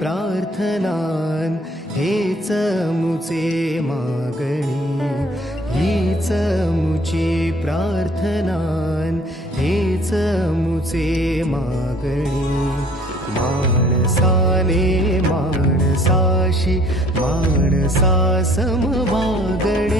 प्रार्थनान हेच मुचे मागणी, हीच मुची प्रार्थनान हेच मुचे मागणी. माणसाने माणसाशी माणसासम वागणे,